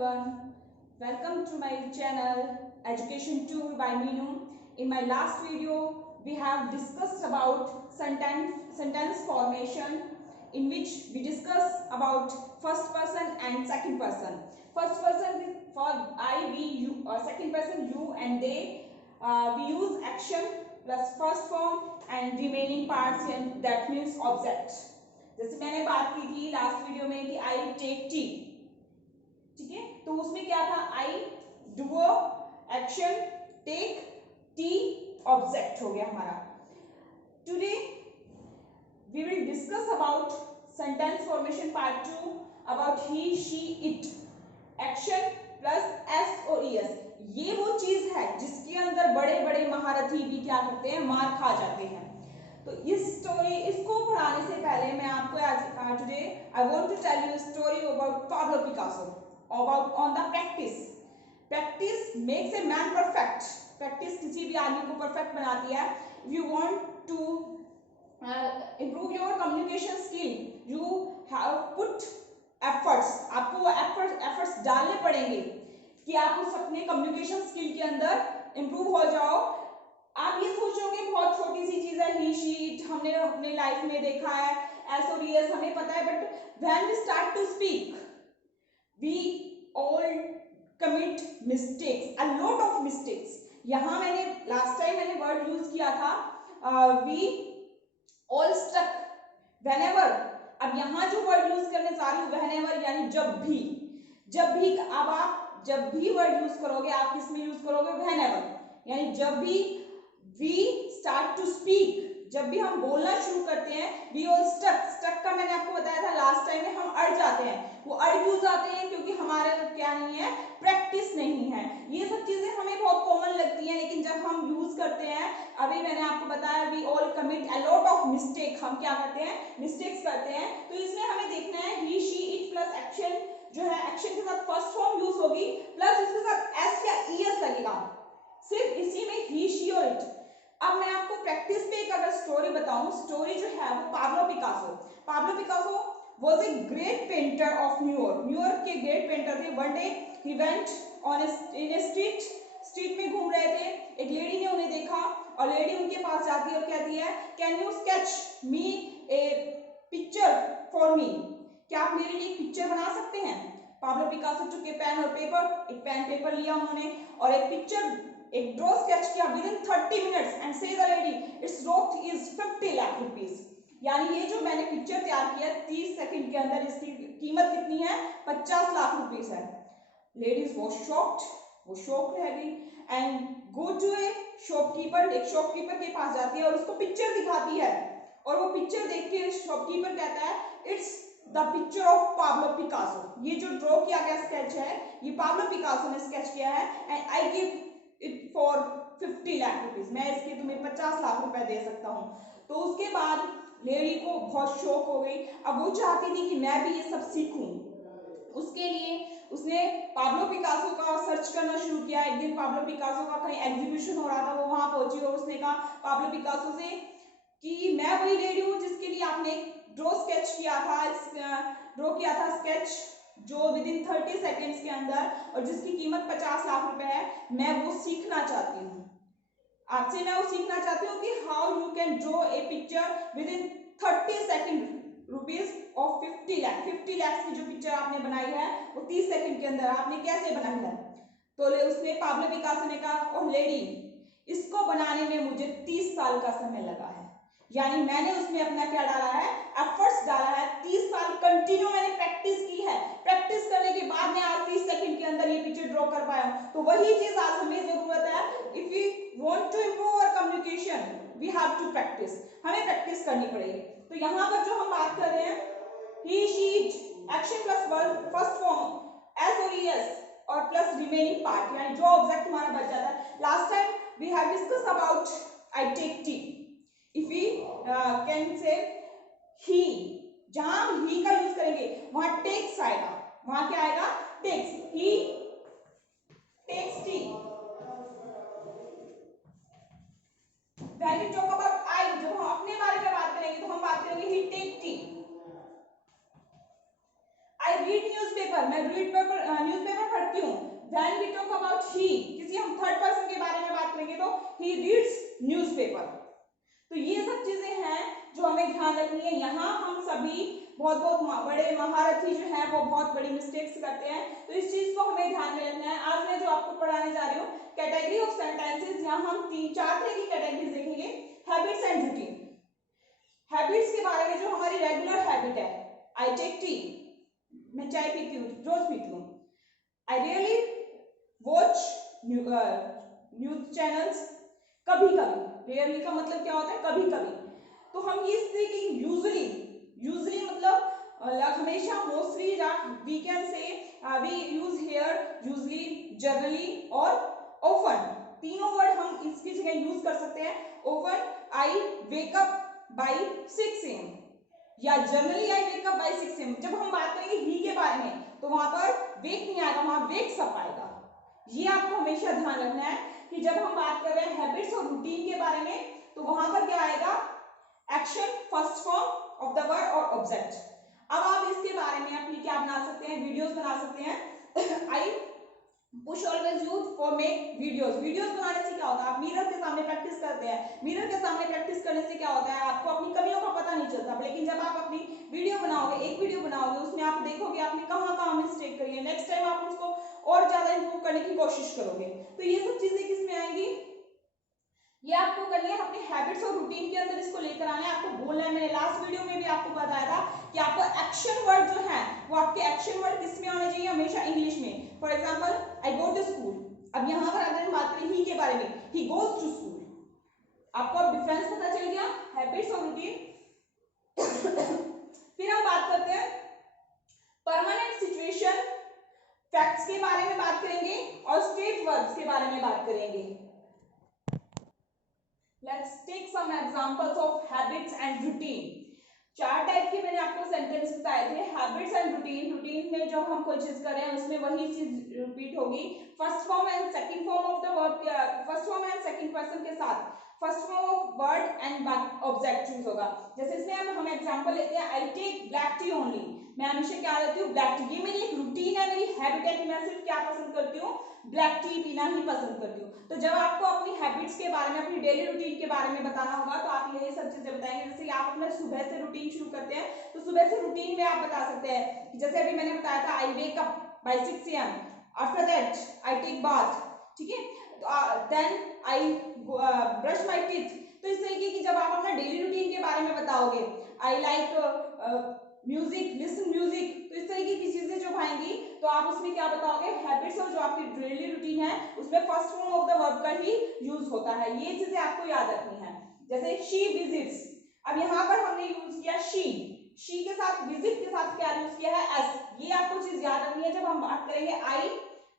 everyone. Welcome to my channel Education Tool by Meenu. In my last video, we have discussed about sentence formation, in which we discuss about first person and second person. First person for I, we, you, second person you and they. We use action plus first form and remaining parts, and that means object. जैसे मैंने बात की थी last video में कि आई take T, ठीक है, तो उसमें क्या था, I do action, take tea object हो गया हमारा. Today we will discuss about sentence formation part 2 about he she it. Action plus S और ईएस, ये वो चीज है जिसके अंदर बड़े बड़े महारथी भी क्या करते हैं, मार खा जाते हैं. तो इस स्टोरी, इसको पढ़ाने से पहले मैं आपको आज today I want to tell you story about Pablo Picasso, about on the practice. Practice makes a man perfect. Practice किसी भी आदमी को परफेक्ट बनाती है. If you want to improve your communication skill, you have put efforts. आपको efforts डालने पड़ेंगे कि आप उस अपने कम्युनिकेशन स्किल के अंदर इंप्रूव हो जाओ. आप ये सोचोगे बहुत छोटी सी चीज है, ही शी इट, हमने अपने लाइफ में देखा है, एस और ईएस हमें पता है, but when we start to speak we all commit mistakes, a lot of mistakes. यहाँ मैंने लास्ट टाइम मैंने वर्ड यूज किया था वी ऑल स्टक व्हेनेवर. अब यहाँ जो वर्ड यूज करने जा रही हूँ व्हेनेवर यानी जब भी. अब आप जब भी वर्ड यूज करोगे आप किसमें यूज करोगे, व्हेनेवर, यानी जब भी वी स्टार्ट टू स्पीक, जब भी हम बोलना शुरू करते हैं. वी ऑल स्टक का मैंने आपको बताया था लास्ट टाइम में, हम अड़ जाते हैं. वो अड़ क्यों जाते हैं, क्योंकि हमारे क्या नहीं है, प्रैक्टिस नहीं है. ये सब चीजें हमें बहुत कॉमन लगती हैं, लेकिन जब हम यूज करते हैं, अभी मैंने आपको बताया we all commit a lot of mistake, हम क्या करते हैं, मिस्टेक्स करते हैं. तो इसमें हमें देखना है ही शी इट प्लस एक्शन जो है, एक्शन के साथ फर्स्ट फॉर्म यूज होगी प्लस इसके साथ एस या ईएस लगेगा, सिर्फ इसी में ही शी और इट. अब मैं आपको प्रैक्टिस पे एक अगर स्टोरी बताऊं, स्टोरी जो है वो Pablo Picasso was a great painter of New York के ग्रेट पेंटर थे. One day he went on in A street में घूम रहे थे. एक लेडी ने उन्हें देखा और लेडी उनके पास जाती है और कहती है, can you sketch me A picture for me, क्या आप मेरे लिए एक पिक्चर बना सकते हैं. पाब्लो पिकासो चुके पेन और पेपर, एक पेन पेपर लिया उन्होंने और एक पिक्चर, एक ड्रॉ स्केच किया विद इन 30 मिनट्स एंड से the lady it's worth is 50 lakh rupees. यानी ये जो मैंने पिक्चर तैयार किया 30 सेकंड के अंदर, इसकी कीमत कितनी है, 50 लाख रुपीस है. लेडीज वाज शॉक्ड, वो शॉक रह गई and go to a shopkeeper, एक शॉपकीपर के पास जाती है और उसको पिक्चर दिखाती है. और वो पिक्चर देख के शॉपकीपर कहता है, it's the picture of Pablo Picasso. ये जो ड्रॉ किया गया स्केच है ये पाब्लो पिकासो ने स्केच किया है and I give it for 50 lakh rupees, मैं इसके तुम्हें 50 लाख रुपए दे सकता हूँ. तो उसके बाद लेडी को बहुत शौक हो गई. अब वो चाहती थी कि मैं भी ये सब सीखूं. उसके लिए उसने पाब्लो पिकासो का सर्च करना शुरू किया. एक दिन पाब्लो पिकासो का कहीं एग्जीबिशन हो रहा था, वो वहां पहुंची और उसने कहा पाब्लो पिकासो से कि मैं वही लेडी हूँ जिसके लिए आपने ड्रॉ किया था स्केच जो विद इन 30 सेकेंड्स के अंदर और जिसकी कीमत 50 लाख रुपए है. मैं वो सीखना चाहती हूँ आपसे, मैं वो सीखना चाहती हूँ कि how you can draw a picture with in 30 second rupees of 50 lakh. 50 lakh की जो पिक्चर आपने बनाई है वो 30 सेकेंड के अंदर आपने कैसे बनाई है. तो उसने पाब्लो पिकासो ने कहा, ओह लेडी, इसको बनाने में मुझे 30 साल का समय लगा है. यानी मैंने उसमें अपना क्या डाला है, एफर्ट्स डाला है. 30 साल कंटिन्यू मैंने प्रैक्टिस की है. प्रैक्टिस करने के बाद मैं आज 30 सेकंड के अंदर ये पिक्चर ड्रॉ कर पाया हूं. तो वही चीज आज हमें जरूरत है. If we want to improve our communication we have to practice, हमें प्रैक्टिस करनी पड़ेगी. तो यहाँ पर जो हम बात कर रहे हैं, he she it, action plus first form S और ईएस और प्लस रिमेनिंग पार्ट, यानी जो ऑब्जेक्ट हमारा बच जाता है. Last time we have discuss about I take tea. If we can say he, जहां हम he का यूज करेंगे वहां takes आएगा. वहां क्या आएगा, takes. he takes tea. When we talk about I, जब हम अपने बारे में बात करेंगे तो हम बात करेंगे he take tea. I read newspaper, मैं न्यूज़पेपर बट क्यों? व्हेन वी टॉक अबाउट ही, किसी हम थर्ड पर्सन के बारे में बात करेंगे तो ही रीड्स न्यूज़पेपर। तो ये सब चीजें हैं जो हमें ध्यान रखनी है। यहाँ हम सभी बहुत बड़े महारथी जो हैं वो बहुत बड़ी मिस्टेक्स करते हैं, तो इस चीज को हमें ध्यान में रखना है। आज मैं जो आपको पढ़ाने जा रही हूँ कैटेगरी ऑफ सेंटेंसेस, यहाँ हम 3-4 तरह की कैटेगरीज देखेंगे। हैबिट्स एंड रूटीन, हैबिट्स के बारे में जो हमारी रेगुलर हैबिट है, आई टेक टी, मैं चाय पीती हूँ, रोज पीती हूँ। I really watch news channels, कभी कभी, रियली का मतलब क्या होता है? कभी कभी। तो हम ये सीखेंगे यूजुअली मतलब हमेशा, mostly, we can say we use here, usually, generally और ऑफन, तीनों वर्ड हम इसकी जगह यूज कर सकते हैं। Often I wake up by 6 AM या generally I wake up by 6 AM। जब हम बात करेंगे ही के बारे में तो वहां पर वेक नहीं आएगा, वहां वेक्स अप आएगा। ये आपको हमेशा ध्यान रखना है कि जब हम बात कर रहे हैं हैबिट्स और रूटीन के बारे में तो वहां पर क्या आएगा? Action, first form of the word और ऑब्जेक्ट। अब आप इसके बारे में अपनी क्या बना सकते हैं? वीडियोस बना सकते हैं। I push always use for make videos. Videos बनाने से क्या होता है? आप मिरर के सामने प्रैक्टिस करते हैं, मिरर के सामने प्रैक्टिस करने से क्या होता है? आपको अपनी कमियों का पता नहीं चलता, लेकिन जब आप अपनी वीडियो बनाओगे, एक वीडियो बनाओगे, उसमें आप देखोगे आपने कहाँ मिस्टेक करी है, नेक्स्ट टाइम आप उसको और ज्यादा इंप्रूव करने की कोशिश करोगे। तो ये सब चीजें किसमें आएंगी? ये आपको करनी है अपने हैबिट्स और रूटीन के अंदर, इसको लेकर आना है, आपको बोलना है। मैंने लास्ट वीडियो में भी आपको बताया था कि आपको एक्शन वर्ड जो है वो आपके एक्शन वर्ड किसमें आने चाहिए? हमेशा इंग्लिश में। For example I go to school. अब यहाँ पर अगर हम बात करें ही के बारे में, ही गोज टू स्कूल, आपको अब डिफरेंस पता चल गया हैबिट्स और रूटीन। फिर हम बात करते हैं परमानेंट सिचुएशन, फैक्ट्स के बारे में बात करेंगे और स्टेट वर्ब्स के बारे में बात करेंगे। Let's take some examples of habits and routine. 4 type के मैंने आपको सेंटेंस बताए थे, हैबिट्स एंड रूटीन। रूटीन में जब हम कोई चीज कर रहे हैं उसमें वही चीज रिपीट होगी। First form and second form of the verb, first form and second person के साथ first form of word and object choose होगा। जैसे इसमें हम एग्जांपल लेते हैं, I take black tea only. मैं हमेशा क्या लेती हूँ? Black tea. ये मेरी एक रूटीन है, मेरी हैबिट है कि मैं सिर्फ क्या पसंद करती हूँ? ब्लैक टी पीना ही पसंद करती हूँ। तो जब आपको अपनी हैबिट्स के बारे में, अपनी डेली रूटीन के बारे में बताना होगा तो आप यही सब चीजें बताएंगे। जैसे आप अपना सुबह से रूटीन शुरू करते हैं तो सुबह से रूटीन में आप बता सकते हैं, जैसे अभी मैंने बताया था, I wake up by 6 AM, after that I take bath, ठीक है, then I brush my teeth. तो इस तरीके की जब आप अपना डेली रूटीन के बारे में बताओगे, I like music, listen music, तो इस तरीके की चीजें जो आएंगी तो आप उसमें क्या बताओगे? हैबिट्स और जो आपकी डेली रूटीन है उसमें first form of the verb का ही यूज होता है। ये चीजें आपको याद रखनी है। जैसे शी विजिट्स, अब यहाँ पर हमने यूज किया शी के साथ, विजिट के साथ क्या यूज किया है? एस। ये आपको चीज याद रखनी है। जब हम बात करेंगे आई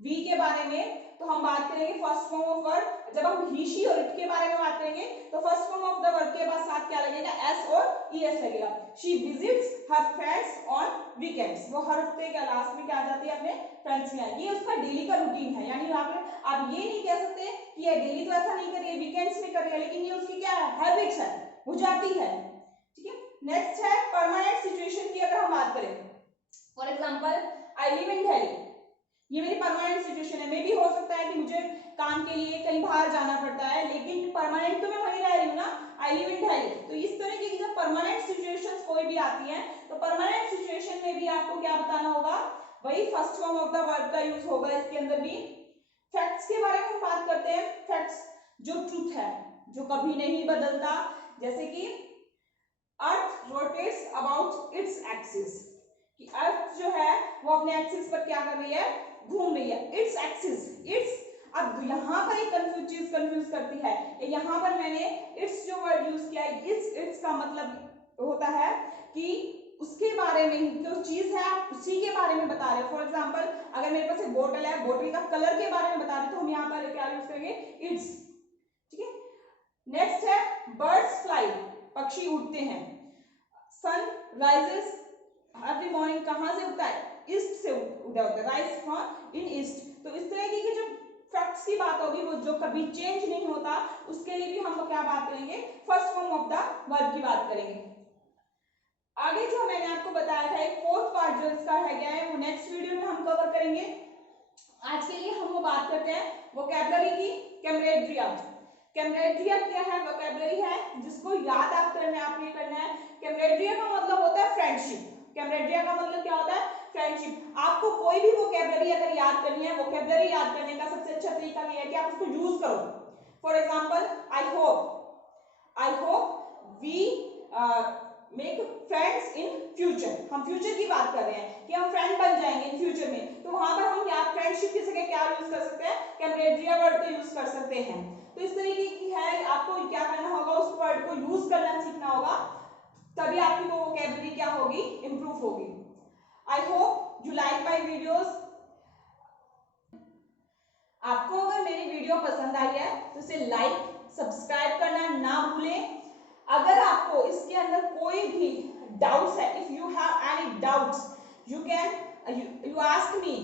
वी के बारे में तो हम बात करेंगे फर्स्ट फॉर्म ऑफ वर्ब। जब हम ही शी और इट के बारे में बात करेंगे तो first form of the verb के बाद साथ क्या लगेगा? एस और ईएस लगेगा। She visits her friends on weekends, वो हर हफ्ते के लास्ट में क्या जाती है? अपने फ्रेंड्स के यहाँ। ये उसका डेली का रूटीन है, यानी आप ये नहीं कह सकते कि ये डेली तो ऐसा नहीं कर रही है, वीकेंड्स में कर रही है, लेकिन ये उसकी क्या है? हैबिट्स है, वो जाती है, ठीक है। नेक्स्ट है परमानेंट सिचुएशन की। अगर हम बात करें, for example I live in Delhi, ये मेरी परमानेंट सिचुएशन है। मे भी हो सकता है कि मुझे काम के लिए कहीं बाहर जाना पड़ता है, लेकिन परमानेंट तो मैं वहीं रह रही हूँ ना, आई लिव इन दिल्ली। तो इस तरह की जब परमानेंट सिचुएशंस कोई भी आती हैं तो परमानेंट सिचुएशन में भी आपको क्या बताना होगा? वही first form of the verb का यूज होगा इसके अंदर भी। फैक्ट्स के बारे में हम बात करते हैं। फैक्ट्स जो ट्रूथ है, जो कभी नहीं बदलता, जैसे कि अर्थ रोटेट्स अबाउट इट्स एक्सिस, कि अर्थ जो है वो अपने एक्सिस पर क्या कर रही है? घूम रही है। इट्स एक्सिस, इट्स, अब यहाँ पर एक कंफ्यूज करती है। यहाँ पर मैंने इट्स जो वर्ड यूज किया है, इट्स का मतलब होता है कि उसके बारे में, जो चीज है आप उसी के बारे में बता रहे हो। फॉर एग्जांपल अगर मेरे पास एक बोतल है, बोतल का कलर के बारे में बता रहे हो तो हम यहाँ पर क्या यूज करेंगे? इट्स, ठीक है। नेक्स्ट है बर्ड्स फ्लाई, पक्षी उड़ते हैं। सन राइजेस एवरी मॉर्निंग, कहाँ से उगता है? ईस्ट से उदय होता है, राइज फ्रॉम इन ईस्ट। तो इस तरह की जो फैक्ट्स की बात होगी वो जो कभी चेंज नहीं होता, उसके लिए भी हम क्या बात करेंगे? First form of the verb की बात करेंगे। आगे जो मैंने आपको बताया था एक फोर्थ पार्ट जो इसका है क्या है, वो नेक्स्ट वीडियो में हम कवर करेंगे। आज के लिए हम वो बात करते हैं वोकैबुलरी की। कैमरेड्रिया, कैमरेड्रिया क्या है? वोकैबुलरी है जिसको याद आप करना है, आपने करना है। कैमरेड्रिया का मतलब होता है फ्रेंडशिप। कैमरेड्रिया का मतलब क्या होता है? फ्रेंडशिप। आपको कोई भी वोकैबुलरी अगर याद करनी है, वोकैबुलरी याद करने का सबसे अच्छा तरीका ये है कि आप उसको यूज करो। For example, I hope we make friends in future. हम फ्यूचर की बात कर रहे हैं कि हम फ्रेंड बन जाएंगे इन फ्यूचर में, तो वहां पर हम या फ्रेंडशिप की जगह क्या यूज कर सकते हैं? कैमरेड्रिया वर्ड को यूज कर सकते हैं। तो इस तरीके की है, आपको क्या करना होगा? उस वर्ड को यूज करना सीखना होगा, तभी आपकी वो वोकैबुलरी क्या होगी? इंप्रूव होगी। I hope you like my videos. आपको अगर मेरी वीडियो पसंद आई है तो इसे लाइक सब्सक्राइब करना ना भूलें। अगर आपको इसके अंदर कोई भी डाउट्स है, if you have any doubts, you can you ask me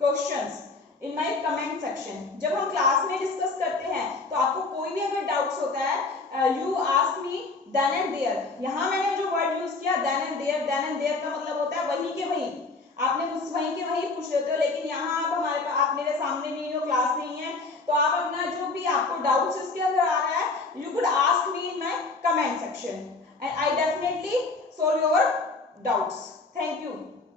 questions in my comment section. जब हम क्लास में डिस्कस करते हैं तो आपको कोई भी अगर डाउट्स होता है, you ask me then and there. यहाँ मैंने जो वर्ड यूज किया then and there, then and there का मतलब होता है वहीं के वहीं, आपने मुझसे वहीं के वहीं पूछ लेते हो। लेकिन यहाँ आप हमारे पास, आप मेरे सामने नहीं हो, क्लास नहीं है, तो आप अपना जो भी आपको डाउट्स इसके अंदर आ रहा है, you could ask me in my comment section and I definitely solve your doubts. Thank you.